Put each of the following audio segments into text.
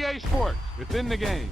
EA Sports. It's in the game.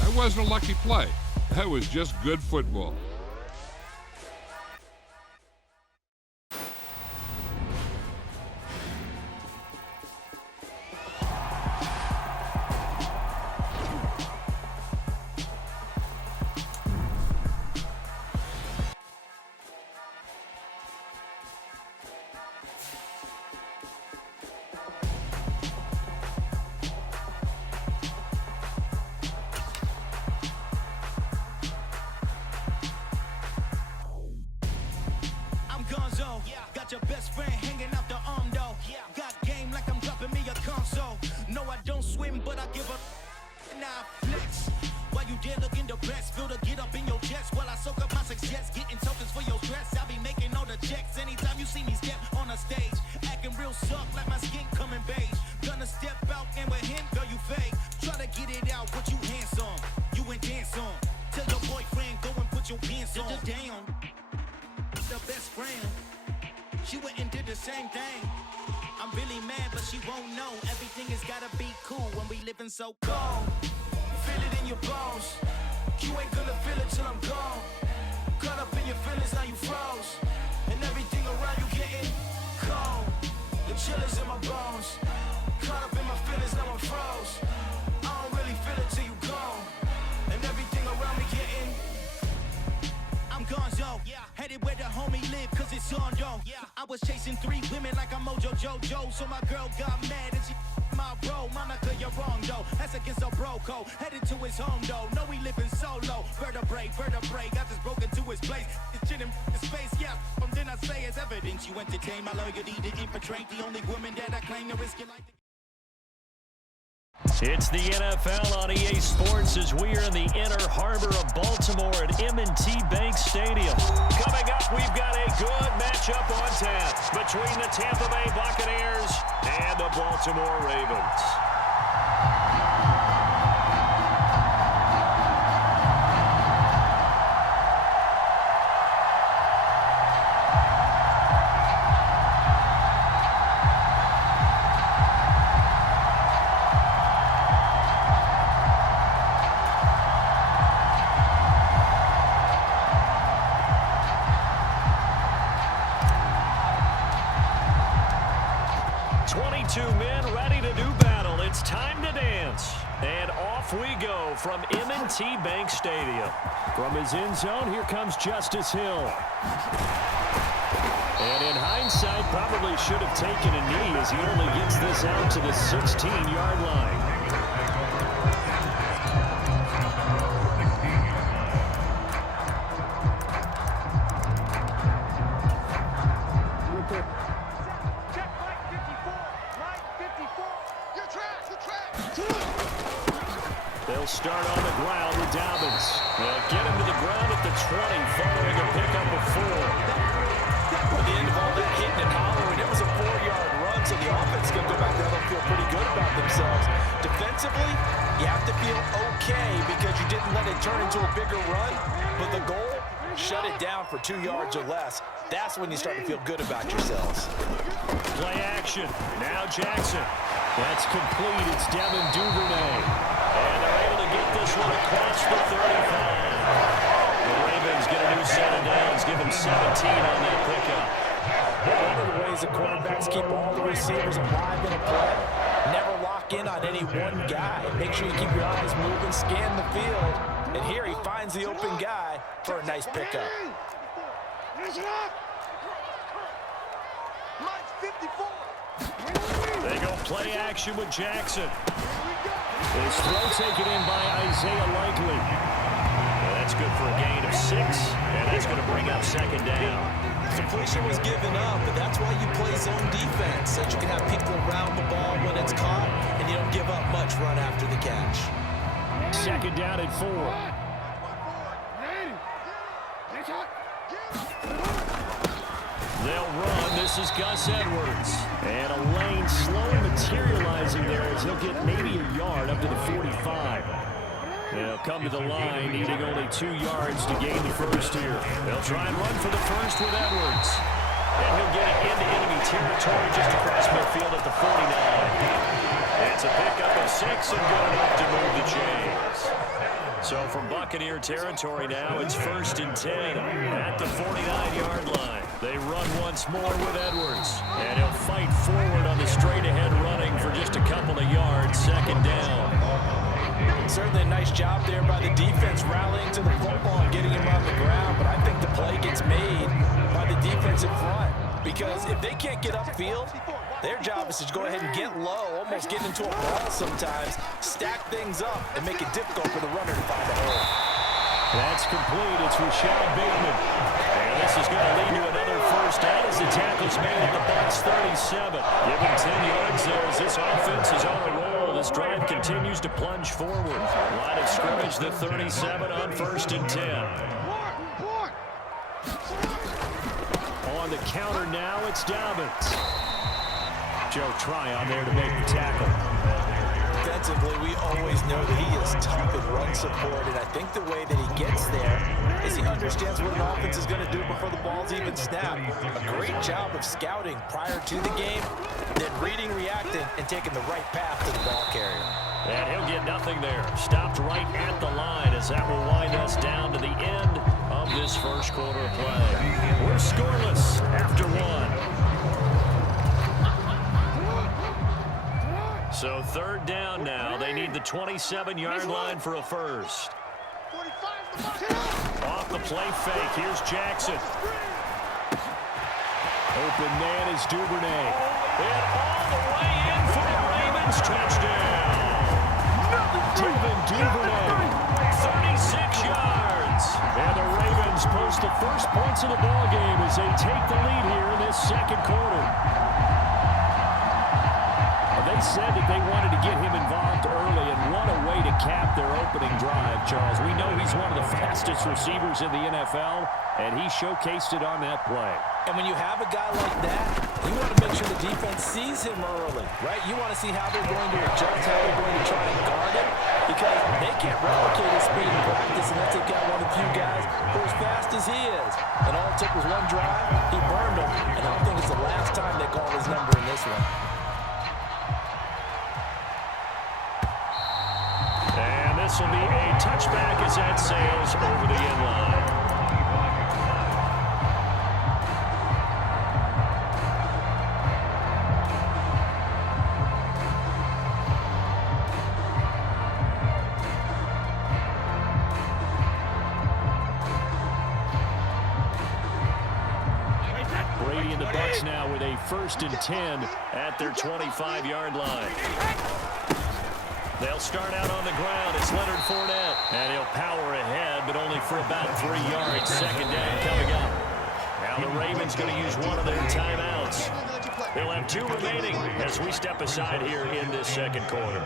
That wasn't a lucky play. That was just good football. Got your best friend hanging out the arm though. Got game like I'm dropping me a console. No, I don't swim, but I give a now flex. While you there looking the best, feel the get up in your chest while I soak up my success. Getting tokens for your stress. I'll be making all the checks anytime you see me step on a stage. Acting real suck like my skin coming beige. Gonna step out and with him, girl, you fake. Try to get it out, what you handsome. You ain't dance on. Tell your boyfriend, go and put your pants on. Down. The best friend. She went and did the same thing. I'm really mad, but she won't know. Everything has gotta be cool when we living so cold. Feel it in your bones. You ain't gonna feel it till I'm gone. Caught up in your feelings, now you froze. And everything around you getting cold. The chill is in my bones. Caught up in my feelings, now I'm froze. I don't really feel it till you gone. And everything around me getting I'm gonzo, headed where the homie live, cause it's on though. I was chasing 3 women like I'm Mojo Jojo, so my girl got mad and she my bro. Monica, you're wrong though, that's against a bro code. Headed to his home though, no we living solo. Vertebrae, got this broken to his place. It's chin in his face, from then I say it's evidence. You entertain my loyalty to infiltrate the only woman that I claim to risk your life. It's the NFL on EA Sports as we are in the inner harbor of Baltimore at M&T Bank Stadium. Coming up, we've got a good matchup on tap between the Tampa Bay Buccaneers and the Baltimore Ravens. From M&T Bank Stadium. From his end zone, here comes Justice Hill. And in hindsight, probably should have taken a knee as he only gets this out to the 16-yard line. They'll start on the ground with Dobbins. They'll get him to the ground at the 20 following a pickup of 4. At the end of all that hitting and hollering, it was a 4-yard run, so the offense is going to go back there and feel pretty good about themselves. Defensively, you have to feel okay because you didn't let it turn into a bigger run, but the goal, shut it down for 2 yards or less. That's when you start to feel good about yourselves. Play action. Now Jackson. That's complete. It's Devin Duvernay. And they're able to get this one across the 35. The Ravens get a new set of downs. Give them 17 on that pickup. One of the ways the quarterbacks keep all the receivers alive in a play, never lock in on any one guy. Make sure you keep your eyes moving, scan the field. And here he finds the open guy for a nice pickup. They go play action with Jackson. His throw taken in by Isaiah Likely. Well, that's good for a gain of 6, and that's going to bring up second down. Completion was given up, but that's why you play zone defense, so that you can have people around the ball when it's caught, and you don't give up much run after the catch. Second down at 4. is Gus Edwards. And a lane slowly materializing there as he'll get maybe a yard up to the 45. They'll come to the line, needing only 2 yards to gain the first here. They'll try and run for the first with Edwards. And he'll get it into enemy territory just across midfield at the 49. It's a pickup of 6 and good enough to move the chains. So from Buccaneer territory now, it's 1st and 10 at the 49-yard line. They run once more with Edwards. And he'll fight forward on the straight-ahead running for just a couple of yards, 2nd down. Certainly a nice job there by the defense rallying to the football and getting him on the ground, but I think the play gets made by the defensive front because if they can't get upfield, their job is to go ahead and get low, almost get into a ball sometimes, stack things up, and make it difficult for the runner to find the hole. That's complete. It's Rashad Bateman. And this is going to lead to another first down as the tackle's made at the Bucs 37. Give him 10 yards there as this offense is on a roll. This drive continues to plunge forward. Line of scrimmage, the 37 on 1st and 10. On the counter now, it's Dobbins. Joe Tryon there to make the tackle. Defensively, we always know that he is tough in run support, and I think the way that he gets there is he understands what an offense is going to do before the ball's even snapped. A great job of scouting prior to the game, then reading, reacting, and taking the right path to the ball carrier. And he'll get nothing there. Stopped right at the line as that will wind us down to the end of this first quarter of play. We're scoreless after 1. So 3rd down now. They need the 27-yard line for a first. Off the play fake. Here's Jackson. Open man is Duvernay. And all the way in for the Ravens. Touchdown. Devin Duvernay. 36 yards. And the Ravens post the first points of the ballgame as they take the lead here in this 2nd quarter. They said that they wanted to get him involved early, and what a way to cap their opening drive, Charles. We know he's one of the fastest receivers in the NFL, and he showcased it on that play. And when you have a guy like that, you want to make sure the defense sees him early, right? You want to see how they're going to adjust, how they're going to try and guard him, because they can't replicate his speed in practice unless they've got one of the few guys who are as fast as he is. And all it took was one drive, he burned him, and I don't think it's the last time they call his number in this one. This will be a touchback as that sails over the end line. Brady and the Bucs now with a 1st and 10 at their 25-yard line. They'll start out on the ground. It's Leonard Fournette. And he'll power ahead, but only for about 3 yards. 2nd down coming up. Now the Ravens going to use one of their timeouts. They'll have 2 remaining as we step aside here in this 2nd quarter.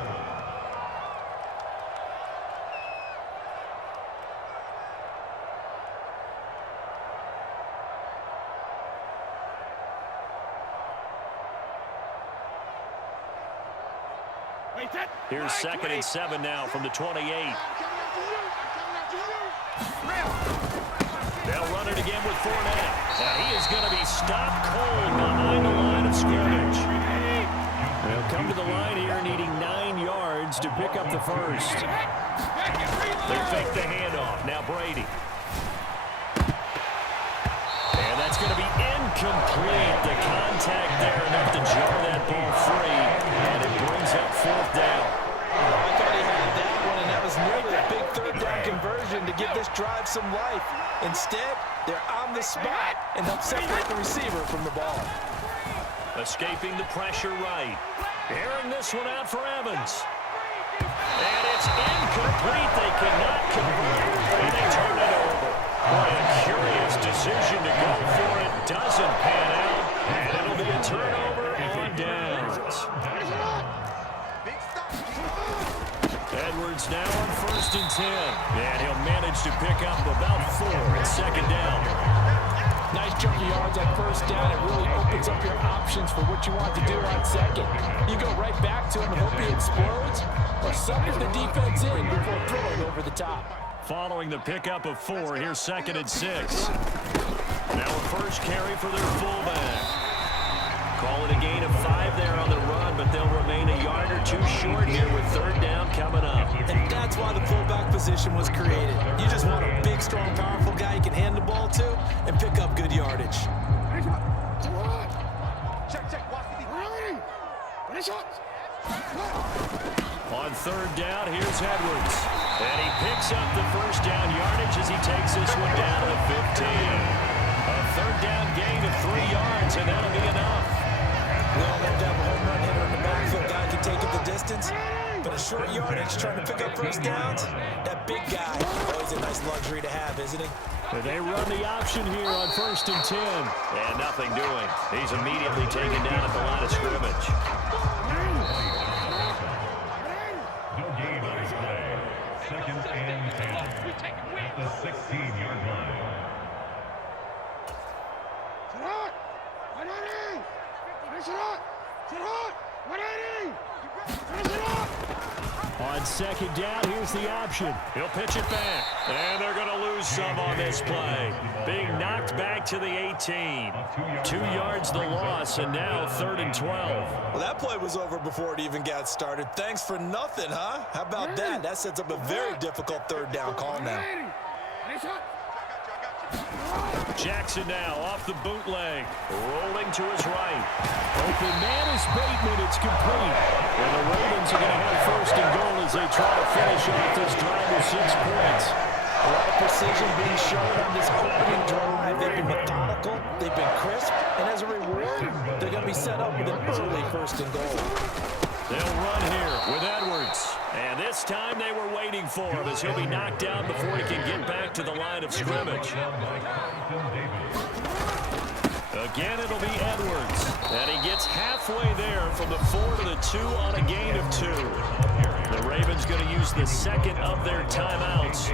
Here's 2nd and 7 now from the 28. They'll run it again with Fournette. And he is going to be stopped cold behind the line of scrimmage. They'll come to the line here needing 9 yards to pick up the first. They fake the handoff. Now Brady. And that's going to be incomplete. The contact there enough to jar that ball free. And it brings up 4th down. I thought he had that one, and that was nearly a big 3rd down conversion to give this drive some life. Instead, they're on the spot and help separate the receiver from the ball. Escaping the pressure right. Airing this one out for Evans. And it's incomplete. They cannot convert. And they turn it over. Boy, a curious decision to go for it. Doesn't pan out. And it'll be a turnover on downs. Edwards now on 1st and 10. And he'll manage to pick up about 4 at 2nd down. Nice chunk of yards at first down. It really opens up your options for what you want to do on second. You go right back to him and hope he explodes, or sucker the defense in before throwing over the top. Following the pickup of 4, here's 2nd and 6. Now a first carry for their fullback. Call it a gain of 5 there on the run, but they'll remain a yard or 2 short here with 3rd down coming up. And that's why the fullback position was created. You just want a big, strong, powerful guy you can hand the ball to and pick up good yardage. On 3rd down, here's Edwards. And he picks up the first down yardage as he takes this one down to the 15. A 3rd down gain of 3 yards, and that'll be enough. We all have to have a home run hitter in the backfield. Guy can take it the distance. But a short yardage trying to pick up first downs, that big guy, always a nice luxury to have, isn't he? They run the option here on 1st and 10. And nothing doing. He's immediately taken down at the line of scrimmage. No gain on his play. 2nd and 10 at the 16-yard line. On 2nd down, here's the option. He'll pitch it back. And they're going to lose some on this play. Being knocked back to the 18. 2 yards the loss, and now 3rd and 12. Well, that play was over before it even got started. Thanks for nothing, huh? How about that? That sets up a very difficult 3rd down call now. Jackson now off the bootleg, rolling to his right. Open man is Bateman. It's complete. And the Ravens are going to have 1st and goal as they try to finish off this drive with 6 points. A lot of precision being shown on this opening drive. They've been methodical, they've been crisp, and as a reward, they're going to be set up with an early 1st and goal. They'll run here with Edwards. And this time they were waiting for him as he'll be knocked down before he can get back to the line of scrimmage. Again, it'll be Edwards. And he gets halfway there from the 4 to the 2 on a gain of 2. The Ravens going to use the 2nd of their timeouts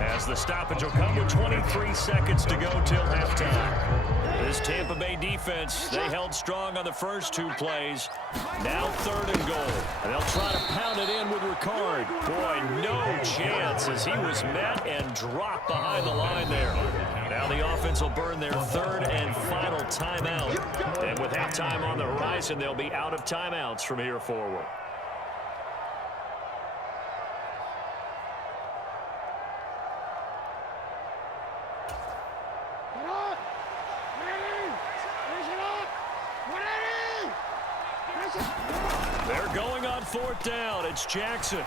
as the stoppage will come with 23 seconds to go till halftime. This Tampa Bay defense, they held strong on the first 2 plays. Now 3rd and goal. And they'll try to pound it in with Ricard. Boy, no chance as he was met and dropped behind the line there. Now the offense will burn their 3rd and final timeout. And with halftime on the horizon, they'll be out of timeouts from here forward. They're going on 4th down. It's Jackson.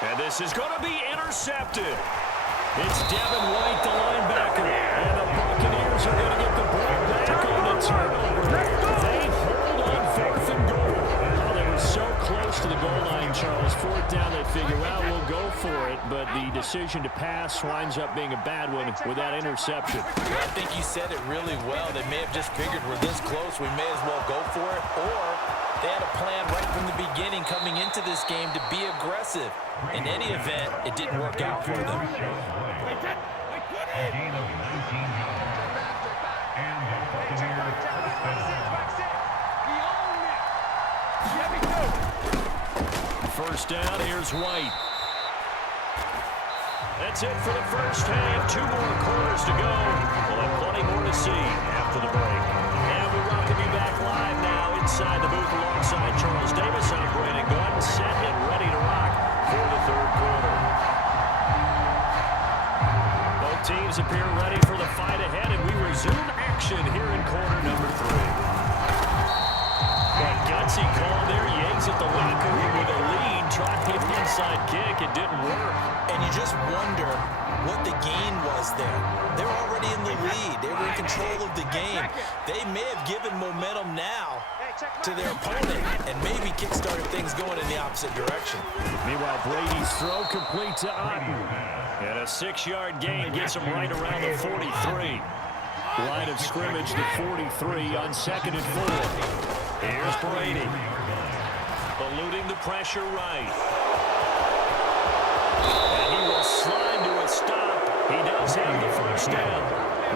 And this is going to be intercepted. It's Devin White, the linebacker. And the Buccaneers are going to get the ball back on the turnover. They hold on 4th and goal. Oh, they were so close to the goal line, Charles. 4th down, they figure, well, we'll go for it. But the decision to pass winds up being a bad one with that interception. I think you said it really well. They may have just figured we're this close, we may as well go for it. Or they had a plan right from the beginning coming into this game to be aggressive. In any event, it didn't work out for them. A gain of 19 yards. And the Buccaneers First down, here's White. That's it for the first half. 2 more quarters to go. We'll have plenty more to see after the break. And we welcome you back live now inside the booth alongside Charles Davis. I'm Brandon Gordon, set and ready to rock for the 3rd quarter. Both teams appear ready for the fight ahead, and we resume action here in quarter number 3. What gutsy call there. Yates at the locker room with a lead. Tried the inside kick. It didn't work. And you just wonder what the gain was there. They were already in the lead. They were in control of the game. They may have given momentum now to their opponent and maybe kickstarted things going in the opposite direction. Meanwhile, Brady's throw complete to Otten. And a 6-yard gain gets him right around the 43. Line of scrimmage to 43 on 2nd and 4. Here's Brady. Eluding the pressure right. And he will slide to a stop. He does have the first down.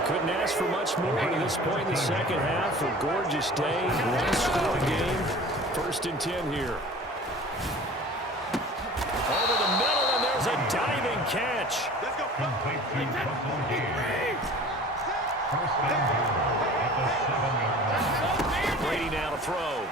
Couldn't ask for much more at this point in the second half. A gorgeous day, one-score game. 1st and 10 here. Over the middle, and there's a diving catch. Complete to Russell Gage. First and goal at the 7-yard line. Brady now to throw.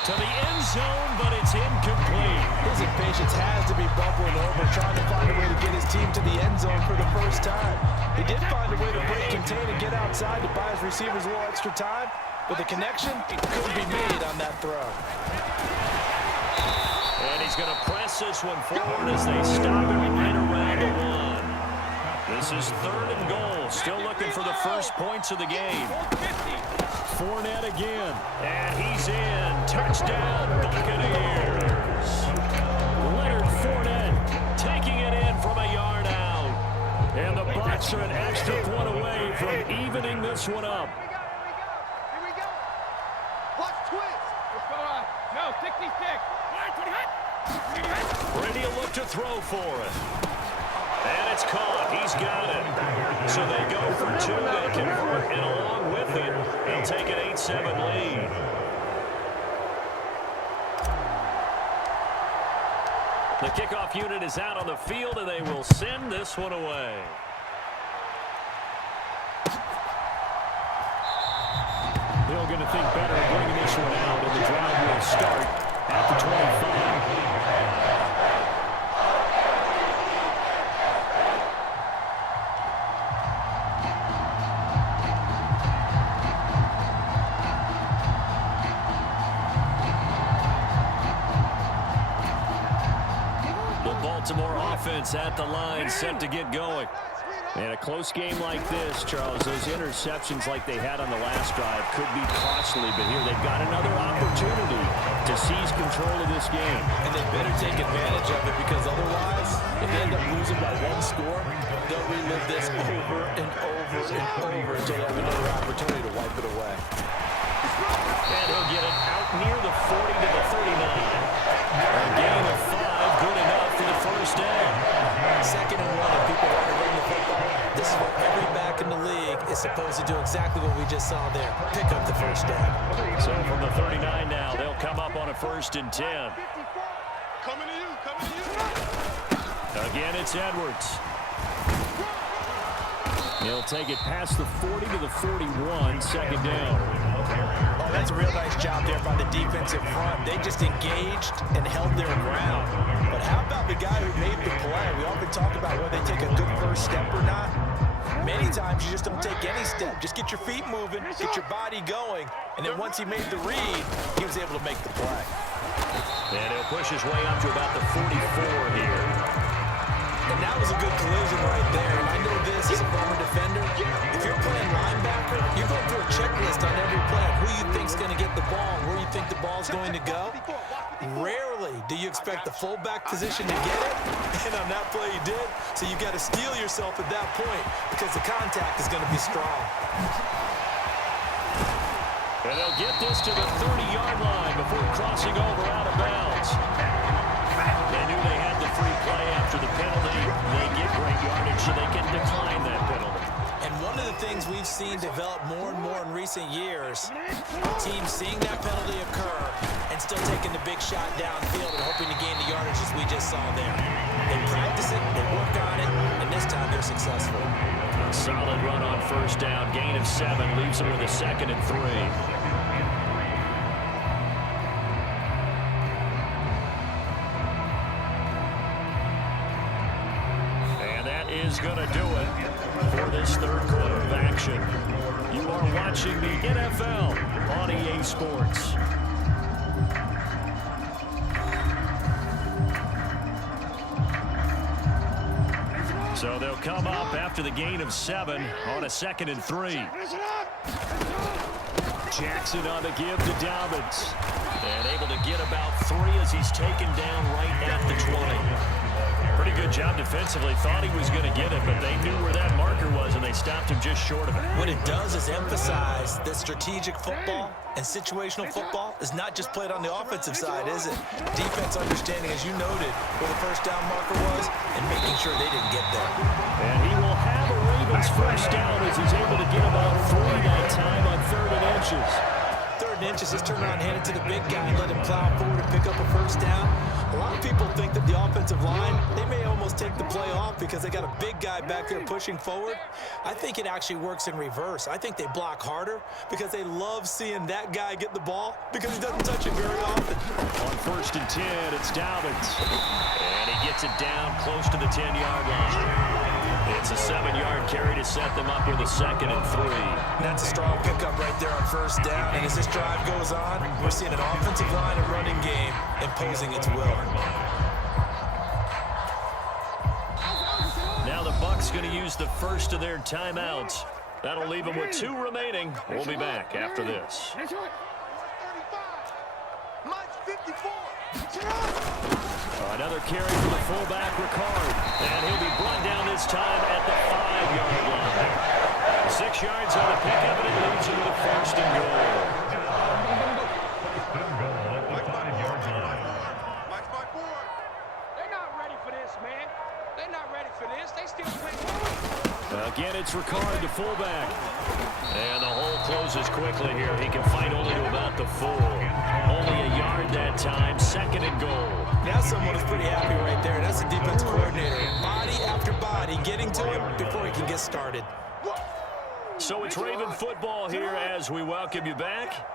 To the end zone, but it's incomplete. His impatience has to be bubbling over, trying to find a way to get his team to the end zone for the first time. He did find a way to break, contain, and get outside to buy his receivers a little extra time, but the connection couldn't be made on that throw. And he's going to press this one forward as they stop him right around the 1. This is 3rd and goal. Still looking for the first points of the game. Fournette again. And he's in. Touchdown, Buccaneers. Leonard Fournette taking it in from a yard out. And the Bucs are an extra point away from evening this one up. Here we go. Watch twist. Let's go on. No, 66. Brady will look to throw for it. And it's caught. He's got it. So they go for 2. They convert, and along with it, they'll take an 8-7 lead. The kickoff unit is out on the field, and they will send this one away. They're going to think better of bringing this one out, and the drive will start at the 25. Baltimore offense at the line, set to get going. And a close game like this, Charles, those interceptions like they had on the last drive could be costly, but here they've got another opportunity to seize control of this game. And they better take advantage of it, because otherwise, if they end up losing by 1 score, they'll relive this over and over and over until they have another opportunity to wipe it away. And he'll get it out near the 40 to the 39. A gain of 5, good enough for the first down. 2nd and 1, and people want to run the football. This is what every back in the league is supposed to do, exactly what we just saw there. Pick up the first down. So from the 39 now, they'll come up on a 1st and 10. Coming to you. Coming to you. Again, it's Edwards. He'll take it past the 40 to the 41, 2nd down. Oh, that's a real nice job there by the defensive front. They just engaged and held their ground. But how about the guy who made the play? We often talk about whether they take a good first step or not. Many times you just don't take any step. Just get your feet moving, get your body going, and then once he made the read, he was able to make the play. And he'll push his way up to about the 44 here. And that was a good collision right there. And I know this as a former defender. If you're playing linebacker, you're going through a checklist on every play of who you think's going to get the ball and where you think the ball's going to go. Rarely do you expect the fullback position to get it. And on that play, he did. So you've got to steel yourself at that point, because the contact is going to be strong. And they'll get this to the 30-yard line before crossing over out of bounds. They knew they had the free play after the penalty. They get great yardage so they can decline that penalty. And one of the things we've seen develop more and more in recent years, teams seeing that penalty occur and still taking the big shot downfield and hoping to gain the yardage as we just saw there. They practice it, they work on it, and this time they're successful. A solid run on 1st down, gain of 7, leaves them with a 2nd and 3. Is going to do it for this 3rd quarter of action. You are watching the NFL on EA Sports. So they'll come up after the gain of 7 on a 2nd and 3. Jackson on the give to Dobbins. And able to get about 3 as he's taken down right at the 20. Pretty good job defensively. Thought he was going to get it, but they knew where that marker was, and they stopped him just short of it. What it does is emphasize that strategic football and situational football is not just played on the offensive side, is it? Defense understanding, as you noted, where the first down marker was and making sure they didn't get there. And he will have a Ravens first down as he's able to get about 3 that time on 3rd and inches. 3rd and inches, just turn around, hand it to the big guy, and let him plow forward and pick up a first down. A lot of people think that the offensive line, they may almost take the play off because they got a big guy back there pushing forward. I think it actually works in reverse. I think they block harder because they love seeing that guy get the ball because he doesn't touch it very often. On 1st and 10, it's Dobbins. And he gets it down close to the 10-yard line. It's a 7-yard carry to set them up with a 2nd and 3. That's a strong pickup right there on first down. And as this drive goes on, we're seeing an offensive line and running game imposing its will. Now the Bucs going to use the first of their timeouts. That'll leave them with 2 remaining. We'll be back after this. Another carry for the fullback, Ricard. And he'll be brought down this time at the 5-yard line. 6 yards on the pickup, and it leads him to the 1st and goal. They're not ready for this, man. They're not ready for this. They still playing. Again, it's Ricard, the fullback. And the hole closes quickly here. He can fight only to about the 4. Only a yard that time, 2nd and goal. Now someone is pretty happy right there. That's the defensive coordinator. Body after body getting to him before he can get started. So it's Raven football here as we welcome you back.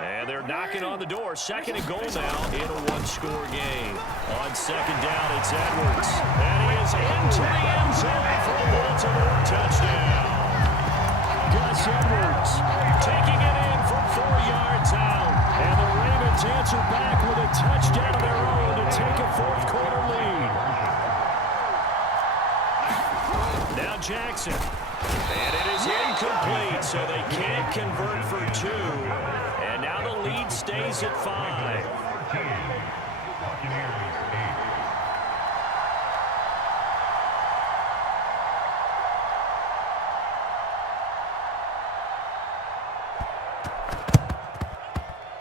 And they're knocking on the door. 2nd and goal now in a 1-score game. On 2nd down, it's Edwards. And he is into the end zone for a Baltimore touchdown. Gus Edwards taking it in from 4 yards out. And the Ravens answer back with a touchdown of their own to take a 4th quarter lead. Now Jackson. And it is incomplete, so they can't convert for 2. And now the lead stays at 5.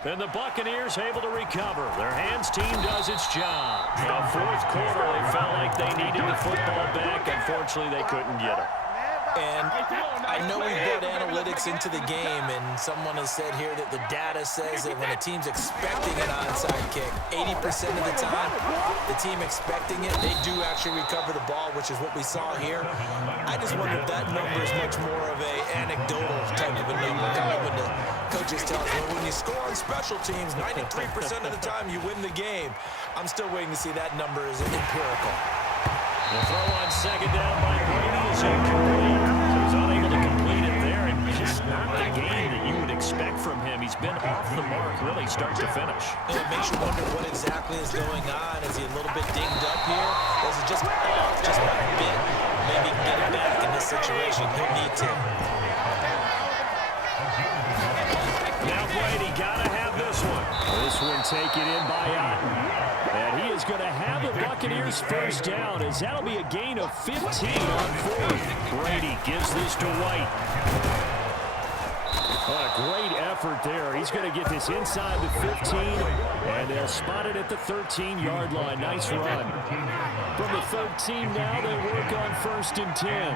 And the Buccaneers able to recover. Their hands team does its job. The 4th quarter, they felt like they needed the football back. Unfortunately, they couldn't get it. And I know we brought analytics into the game, and someone has said here that the data says that when a team's expecting an onside kick, 80% of the time, the team expecting it, they do actually recover the ball, which is what we saw here. I just wonder if that number is much more of a anecdotal type of a number, kind of when the coaches tell us, well, when you score on special teams, 93% of the time you win the game. I'm still waiting to see that number is empirical. The throw on 2nd down by Brady is incomplete. He's unable to complete it there, and just not the game that you would expect from him. He's been off the mark, really, start to finish. And it makes you wonder what exactly is going on. Is he a little bit dinged up here? Or is it just off, just a bit? Maybe he can get it back in this situation. He'll need to. Now Brady gotta have this one. This one taken in by Otten. And he is going to have the Buccaneers first down, as that'll be a gain of 15 on 4th. Brady gives this to White. A great effort there. He's going to get this inside the 15, and they'll spot it at the 13-yard line. Nice run. From the 13 now, they work on 1st and 10.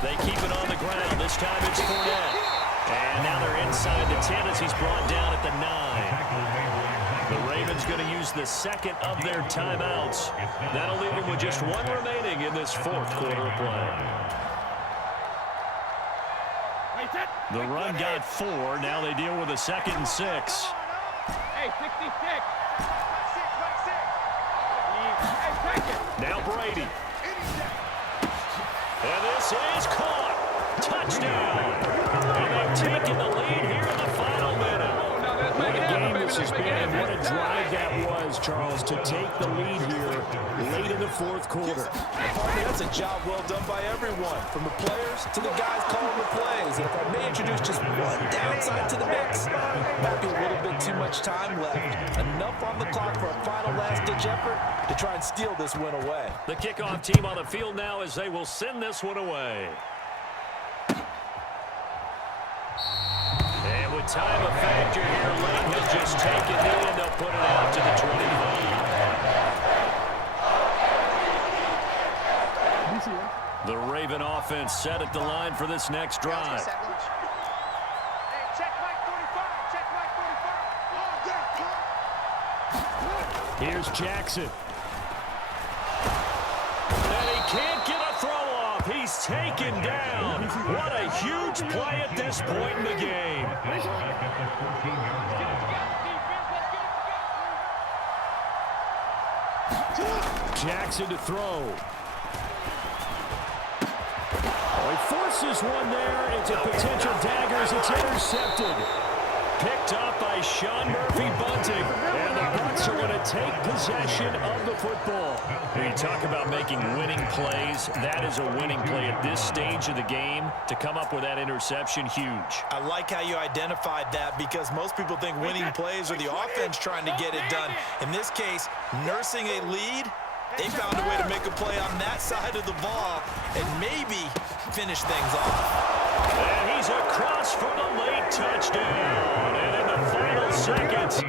They keep it on the ground. This time it's Fournette. And now they're inside the 10 as he's brought down at the 9. The Ravens going to use the 2nd of their timeouts. That'll leave them with just 1 remaining in this 4th quarter of play. The run got 4. Now they deal with a 2nd and 6. Hey, 66. Now Brady. And this is caught. Touchdown. And they've taken the lead here in the final minute. What a game this has been, and what a drive that was. Charles, to take the lead here late in the fourth quarter. Partner, that's a job well done by everyone, from the players to the guys calling the plays. And if I may introduce just one downside to the mix, might be a little bit too much time left. Enough on the clock for a final last-ditch effort to try and steal this win away. The kickoff team on the field now as they will send this one away. And with time a factor here late, he'll just take it in and they'll put it out to the 25. The Raven offense set at the line for this next drive. Hey, check Mike 45. Check Mike 45. Here's Jackson. And he can't get a throw off. He's taken down. What a huge play at this point in the game. Jackson to throw. Oh, he forces one there. It's a potential dagger as it's intercepted. Picked up by Sean Murphy-Bunting. And the Bucs are going to take possession of the football. When you talk about making winning plays, that is a winning play at this stage of the game. To come up with that interception, huge. I like how you identified that because most people think winning plays are the offense trying to get it done. In this case, nursing a lead, they found a way to make a play on that side of the ball and maybe finish things off. And he's across for the late touchdown. And in the final seconds,